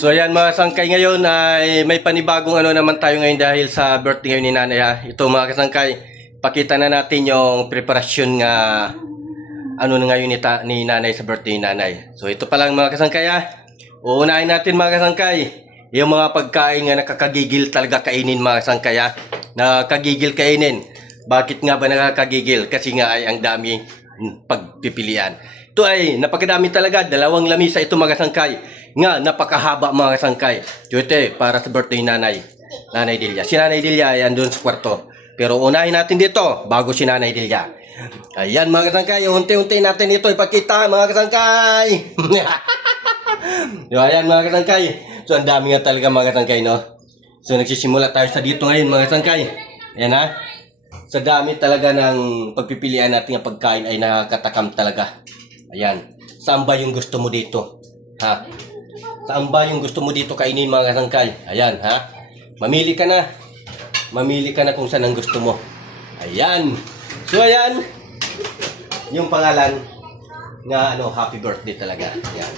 So ayan mga kasangkay, ngayon ay may panibagong ano naman tayo ngayon dahil sa birthday ngayon ni nanay ha. Ito mga kasangkay, pakita na natin yung preparasyon nga ano na ngayon ni nanay sa birthday ni nanay. So ito pa lang mga kasangkay ha. Uunahin natin mga kasangkay yung mga pagkain nga nakakagigil talaga kainin mga kasangkay ha. Nakakagigil kainin. Bakit nga ba nakakagigil? Kasi nga ay ang dami pagpipilian. Ito ay napakadami talaga, dalawang lamisa ito mga kasangkay. Nga napakahaba mga kasangkay. Ito para sa birthday nanay Delia. Si nanay Delia ay andun sa kwarto. Pero unahin natin dito bago si nanay Delia. Ayan mga kasangkay, unti-unti natin ito ipakita mga kasangkay. Ayan mga kasangkay. So ang dami nga talaga mga kasangkay, no? So nagsisimula tayo sa dito ngayon mga kasangkay. Ayan ha. Sa dami talaga ng pagpipilian natin ng pagkain ay nakakatakam talaga. Ayan. Saan ba yung gusto mo dito? Ha? Saan ba yung gusto mo dito kainin mga kasangkay? Ayan, ha? Mamili ka na. Mamili ka na kung saan ang gusto mo. Ayan. So, ayan. Yung pangalan nga, happy birthday talaga. Ayan.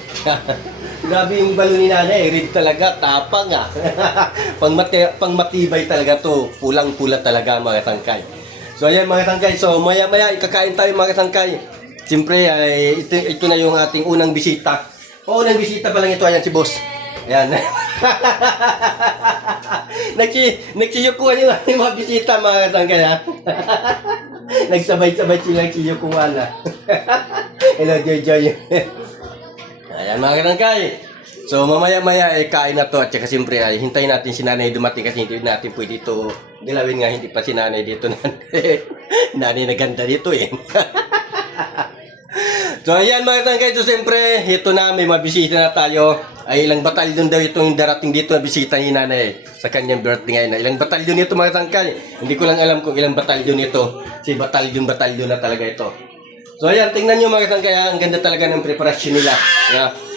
Grabe yung balon ni nanay. Red talaga. Tapang, ha? Pangmatibay talaga to. Pulang-pula talaga mga kasangkay. So, ayan mga kasangkay. So, maya-maya, ikakain tayo mga kasangkay. Siyempre, ito na yung ating unang bisita. Unang bisita pa lang ito. Ayan si boss. Ayan. Nagsiyukuhan yung ating mga bisita mga kasangkay ha. Nagsabay-sabay silang siyukuhan ha. Hello, Joy. Ayan mga kasangkay. So mamaya-maya kain na to. At saka siyempre hintayin natin si nanay dumating kasi hindi natin pwede ito dilawin nga hindi pa si nanay dito. Nanay na ganda dito eh. So ayan mga kasangkay, so siyempre ito na, may mabisita na tayo. Ay ilang batalyon daw itong darating dito na bisita ni nanay sa kanyang birthday ngayon. Ilang batalyon ito mga kasangkay, hindi ko lang alam kung ilang batalyon ito. Si batalyon na talaga ito. So ayan, tingnan nyo mga kasangkay, ang ganda talaga ng preparasyon nila.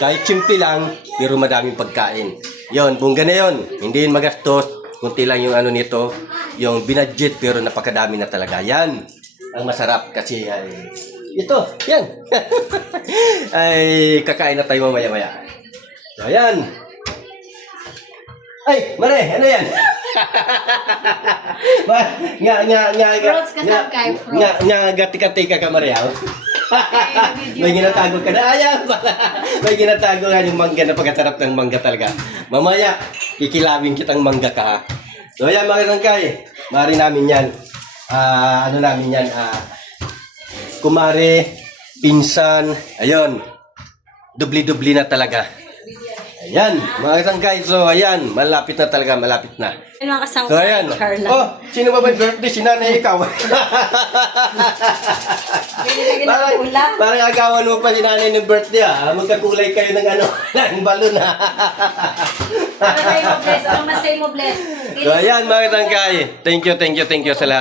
Kahit simple lang, pero madaming pagkain. Yon, bungga na yon, hindi yun magastos. Kunti lang yung ano nito, yung binadget pero napakadami na talaga. Yan ang masarap kasi ay ito, yan. Ay, kakain na tayo mamaya-maya. So, ayan. Ay, Mare, ano yan? Gati-katika ka, Mare. May ginatago ka na. Ayan pala. May ginatago ka yung mangga na pagkatarap ng mangga talaga. Mamaya, kikilawin kitang mangga ka, ha? So, ayan mga kasangkay. Mari namin yan. Ano namin yan? Kumare, pinsan, ayun, dubli-dubli na talaga. Ayan, mga kasangkay, so ayan, malapit na talaga, malapit na. So ayan, oh, sino ba yung birthday? Si nanay, ikaw. Parang agawan mo pa si nanay ng birthday ha, magkakulay kayo ng ng balon ha. Ano masay mo bless? So ayan mga kasangkay, thank you sa lahat.